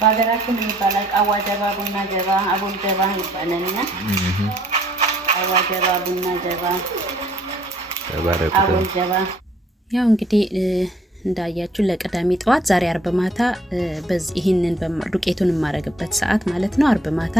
በሀገራችን የሚባለው ቃዋ ጀባ ቡና ጀባ አቦል ጀባ ይባላልና ቃዋ ጀባ ቡና ጀባ አቦል ጀባ ያው እንግዲህ እንዳያችሁ ለቅዳሜ ጠዋት ዛሬ አርብ ማታ በዚህ ይሄንን ዱቄቱን ማረግበት ሰዓት ማለት ነው አርብ ማታ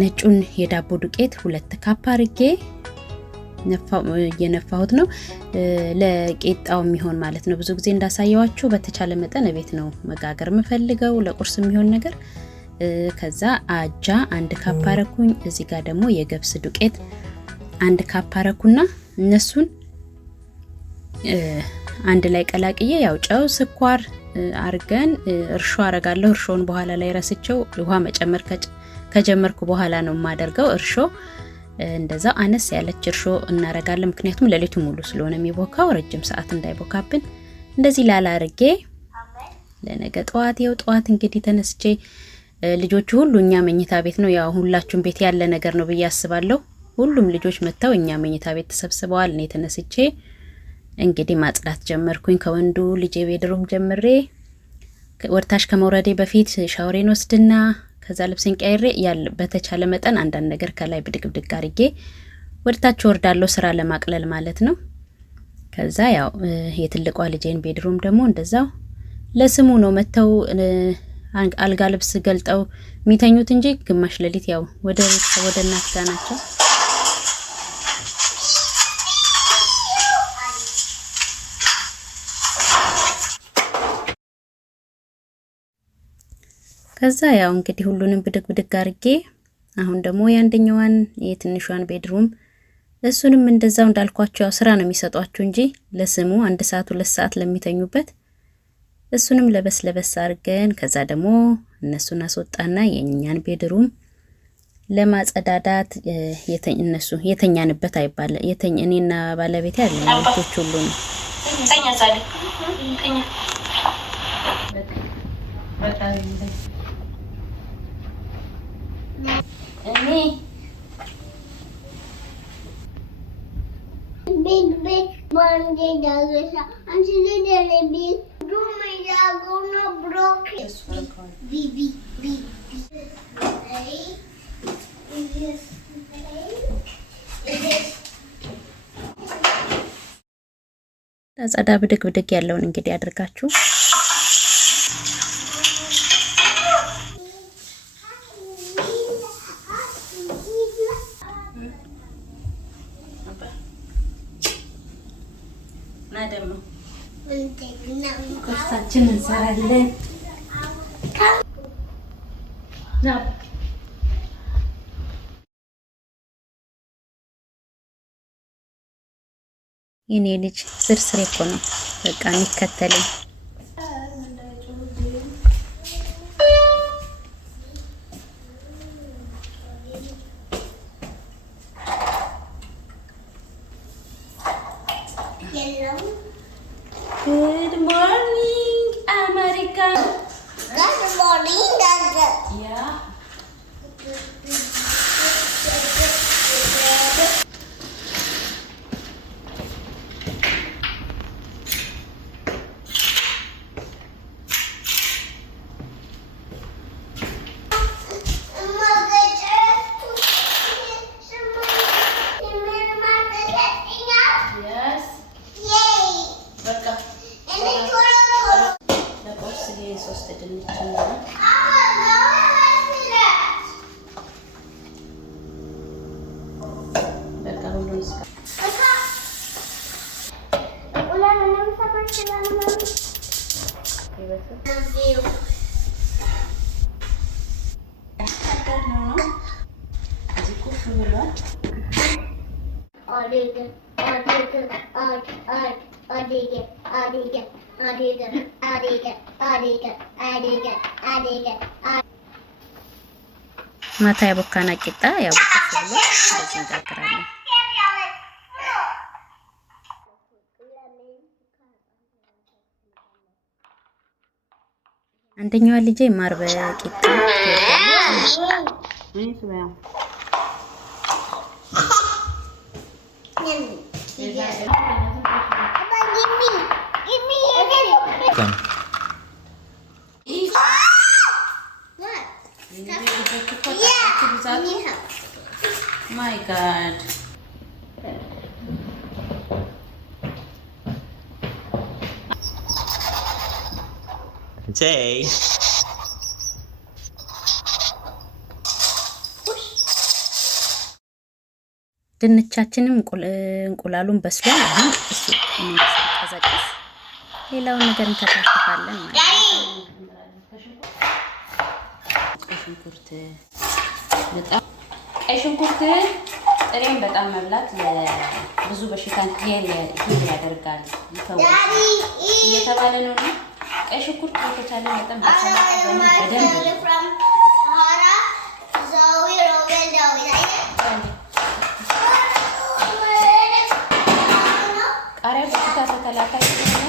ነጩን የዳቦ ዱቄት 2 ካፕ አርጌ የነፋሁት ነው ለቄጣው የሚሆን ማለት ነው። ብዙ ጊዜ እንዳሳየዋችሁ በተቻለ መጠን ቤት ነው መጋገር የምፈልገው ለቁርስ የሚሆን ነገር። ከዛ አጃ 1 ካፕ አረኩኝ። እዚህ ጋር ደግሞ የገብስ ዱቄት 1 ካፕ አረኩና እነሱን አንድ ላይ ቀላቅዬ ያው ጨው ስኳር አርገን እርሾ አረጋለሁ። እርሾን በኋላ ላይ ረስቸው ውሃ መጨመር ከጀመርኩ በኋላ ነው ማደርገው። እርሾ እንደዛ አነስ ያለች እርሾ እናረጋለን ምክንያቱም ለሊቱ ሙሉ ስለሆነ የሚቦካው ረጅም ሰዓት እንዳይቦካብን እንደዚህ ላላ አርጌ ለነገ ጠዋት እንግዲህ ተነስቼ ልጆቹ ሁሉ እኛ መኝታ ቤት ነው ያው ሁላችሁም ቤት ያለ ነገር ነው ብዬ አስባለሁ። ሁሉም ልጆች መተው እኛ መኝታ ቤት ተሰብስበዋል። እኔ ተነስቼ እንግዲህ ማጽዳት ጀመርኩኝ ከወንዱ ልጄ ቤድሩም ጀምሬ ወርታሽ ከመውረዴ በፊት ሻወሬን ወስድና ከዛ ልብሴን ቀይሬ ያለ በተቻለ መጠን አንዳንድ ነገር ከላይ ብድግ አርጌ ወርታች ወርዳለሁ ስራ ለማቅለል ማለት ነው። ከዛ ያው የትልቋ ልጄን ቤድሩም ደግሞ እንደዛው ለስሙ ነው መተው አልጋ ልብስ ገልጠው የሚተኙት እንጂ ግማሽ ሌሊት ያው ወደ እናት ጋር ናቸው። ከዛ ያው እንግዲህ ሁሉንም ብድግ አርጌ አሁን ደግሞ ያንደኛዋን የትንሿን ቤድሩም እሱንም እንደዛው እንዳልኳችሁ ያው ስራ ነው የሚሰጧችሁ እንጂ ለስሙ 1 ሰዓት 2 ሰዓት ለሚተኙበት እሱንም ለበስ አርገን ከዛ ደግሞ እነሱን አስወጣና የኛን ቤድሩም ለማጸዳዳት እነሱ የተኛንበት አይባል እኔና ባለቤቴ ያለን ልጆች ሁሉ ነው ተኛ ዛሬ ተኛ በቃ big Monday does and she did a big room is gonna broke B ጸዳ ብድግ ያለውን እንግዲህ አድርጋችሁ ናደም ኮርሳችን እንሰራለን ና የኔ ልጅ ስርስሬ እኮ ነው በቃ የሚከተለኝ Good morning, America. Good morning, Dad. Yeah. ማታ ያቦካና ቂጣ ያው ብሎ እንደዚህ እንጋግራለን። አንደኛዋ ልጄ ማር በቂጣ My God. Say. ድንቻችንም እንቁላሉን በስሏል። አሁን እሱ ቀዘቀዝ ሌላውን ነገር እንከታተፋለን ማለት ነው። ቀይ ሽንኩርት ጥሬን በጣም መብላት ብዙ በሽታን ሄል ያደርጋል ይፈውሳል እየተባለ ነው። ቀይ ሽንኩርት በተቻለ መጠን በደንብ ቃሪያ በሽታ ተከላካይ ስለሆነ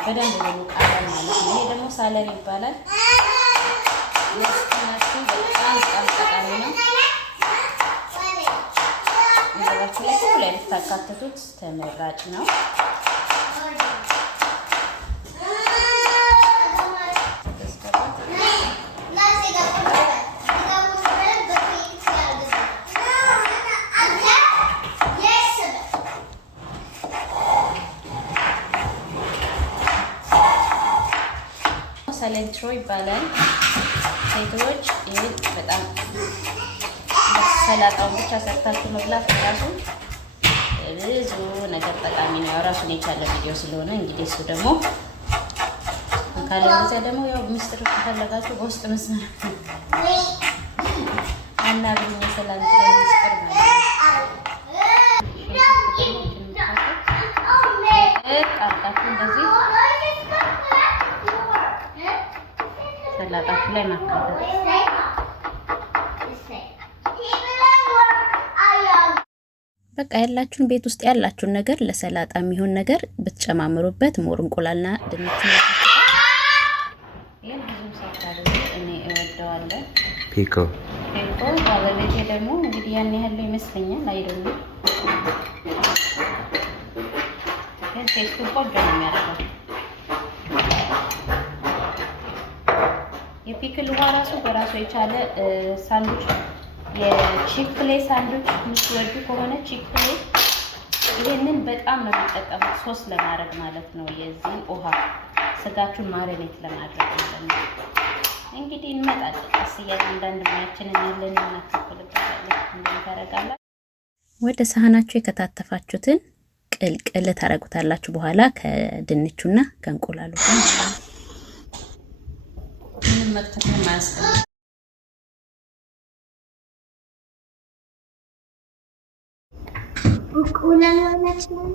በደንብ ብሉ ቃሪያ ማለት ነው። ይሄ ደግሞ ሳለሪ ይባላል። ለስኪናችሁ በጣም ጠቃሚ ነው። ምግባችሁ ላይ ሁሉ ላይ ልታካትቱት ተመራጭ ነው። ሰለንትሮ ይባላል። ሴቶች ይሄ በጣም ሰላጣውን ብቻ ሰርታችሁ መብላት ራሱ ብዙ ነገር ጠቃሚ ነው። ራሱን የቻለ ቪዲዮ ስለሆነ እንግዲህ እሱ ደግሞ ካለበለዚያ ደግሞ ያው ሚስጥር ከፈለጋችሁ በውስጥ መስመር አናግሩኝ። ሰለንትሮ ሚስጥር ማለት ቃጣችሁ እንደዚህ ሰላጣችሁ ላይ ማካተት። በቃ ያላችሁን ቤት ውስጥ ያላችሁን ነገር ለሰላጣ የሚሆን ነገር ብትጨማምሩበት ሞር እንቁላልና ድንች ነው። ይሄን ብዙም ሳታደርጉ እኔ እወደዋለሁ። ፒኮ ባለቤቴ ደግሞ እንግዲህ ያን ያህል ይመስለኛል አይደለም። ግን ቴስቱ ቆንጆ ነው የሚያደርገው። የፒክል ውሃ ራሱ በራሱ የቻለ ሳንዱች የቺክሌ ሳንዱች የምትወዱ ከሆነ ቺክሌ ይሄንን በጣም ነው የሚጠቀሙት ሶስ ለማድረግ ማለት ነው። የዚህ ውሃ ስጋችሁን ማሪኔት ለማድረግ ማለት ነው። እንግዲህ እንመጣለን ቀስ እያልን አንዳንድ ሙያችንን ያለን እናካፍልበታለን። እንደምታረጋላ ወደ ሳህናችሁ የከታተፋችሁትን ቅልቅል ታረጉታላችሁ በኋላ ከድንቹና ከእንቁላሉ ጋር መክተፍ ማያስፈልግ እንቁላል ማለት ነው።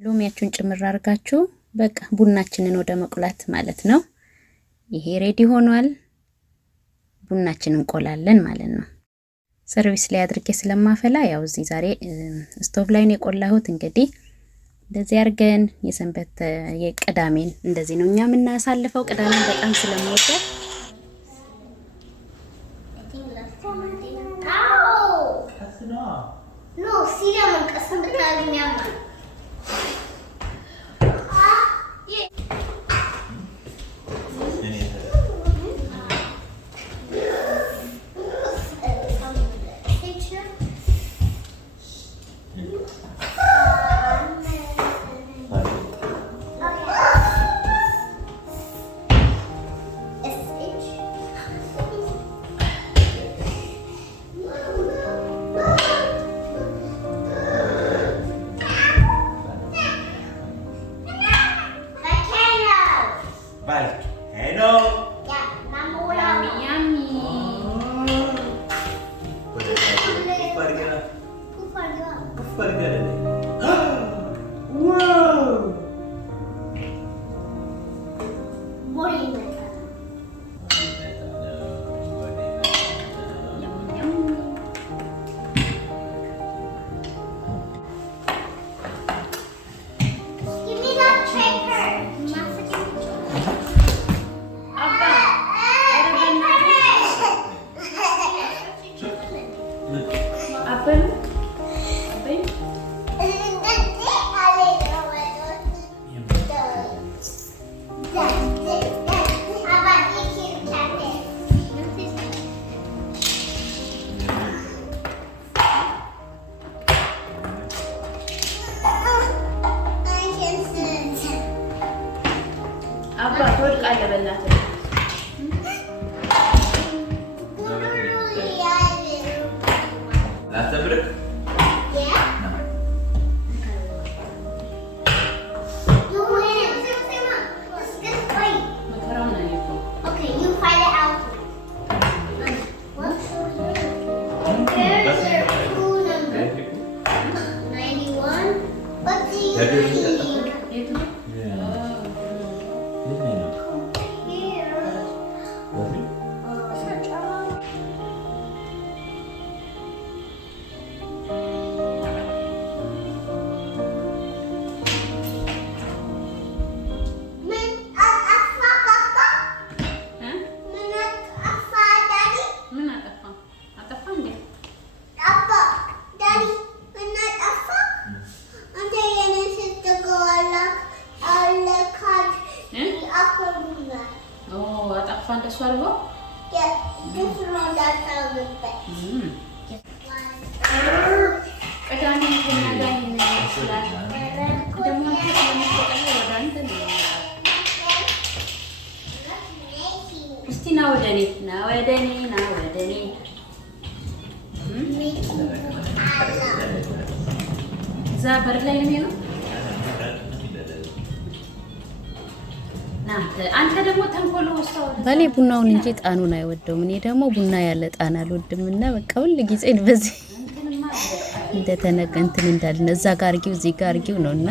ሎሚያችሁን ጭምር አድርጋችሁ በቃ ቡናችንን ወደ መቁላት ማለት ነው። ይሄ ሬዲ ሆኗል። ቡናችንን እንቆላለን ማለት ነው። ሰርቪስ ላይ አድርጌ ስለማፈላ ያው እዚህ ዛሬ ስቶቭ ላይ ነው የቆላሁት። እንግዲህ እንደዚህ አድርገን የሰንበት የቅዳሜን እንደዚህ ነው እኛ የምናሳልፈው። ቅዳሜን በጣም ስለምወደው ባሌ ቡናውን እንጂ ጣኑን አይወደውም። እኔ ደግሞ ቡና ያለ ጣን አልወድምና በቃ ሁሉ ጊዜ በዚህ እንደተነገንትን እንዳልን እዛ ጋር አርጊው እዚህ ጋር አርጊው ነውና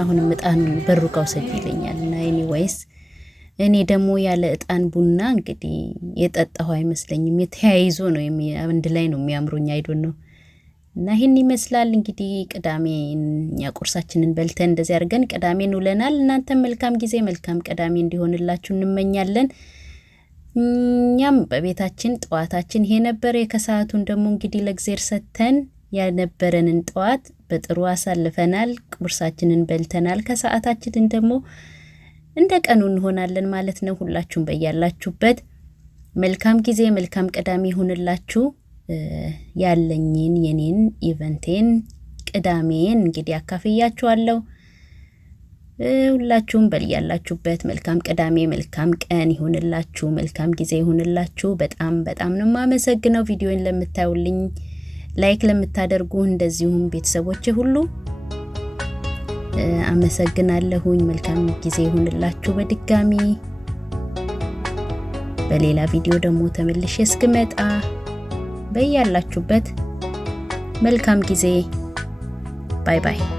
አሁንም ጣኑን በሩ ጋር ሰጅ ይለኛልና ኤኒዌይስ እኔ ደግሞ ያለ እጣን ቡና እንግዲህ የጠጣው አይመስለኝም። የተያይዞ ነው አንድ ላይ ነው የሚያምሩኝ አይዶን ነው። እና ይሄን ይመስላል እንግዲህ ቅዳሜ እኛ ቁርሳችንን በልተን እንደዚህ አድርገን ቅዳሜን ውለናል። እናንተ መልካም ጊዜ መልካም ቅዳሜ እንዲሆንላችሁ እንመኛለን። እኛም በቤታችን ጠዋታችን ይሄ ነበር። የከሰዓቱን ደግሞ እንግዲህ ለእግዚአብሔር ሰተን ያነበረንን ጠዋት በጥሩ አሳልፈናል። ቁርሳችንን በልተናል። ከሰዓታችን ደግሞ እንደ ቀኑ እንሆናለን ማለት ነው። ሁላችሁም በያላችሁበት መልካም ጊዜ መልካም ቅዳሜ ይሁንላችሁ። ያለኝን የኔን ኢቨንቴን ቅዳሜን እንግዲህ አካፍያችኋለሁ። ሁላችሁም በያላችሁበት መልካም ቅዳሜ መልካም ቀን ይሁንላችሁ መልካም ጊዜ ይሁንላችሁ። በጣም ነው ማመሰግነው ቪዲዮን ለምታዩልኝ ላይክ ለምታደርጉ እንደዚሁም ቤተሰቦቼ ሁሉ አመሰግናለሁኝ። መልካም ጊዜ ይሁንላችሁ። በድጋሚ በሌላ ቪዲዮ ደግሞ ተመልሼ እስክመጣ በያላችሁበት መልካም ጊዜ ባይ ባይ።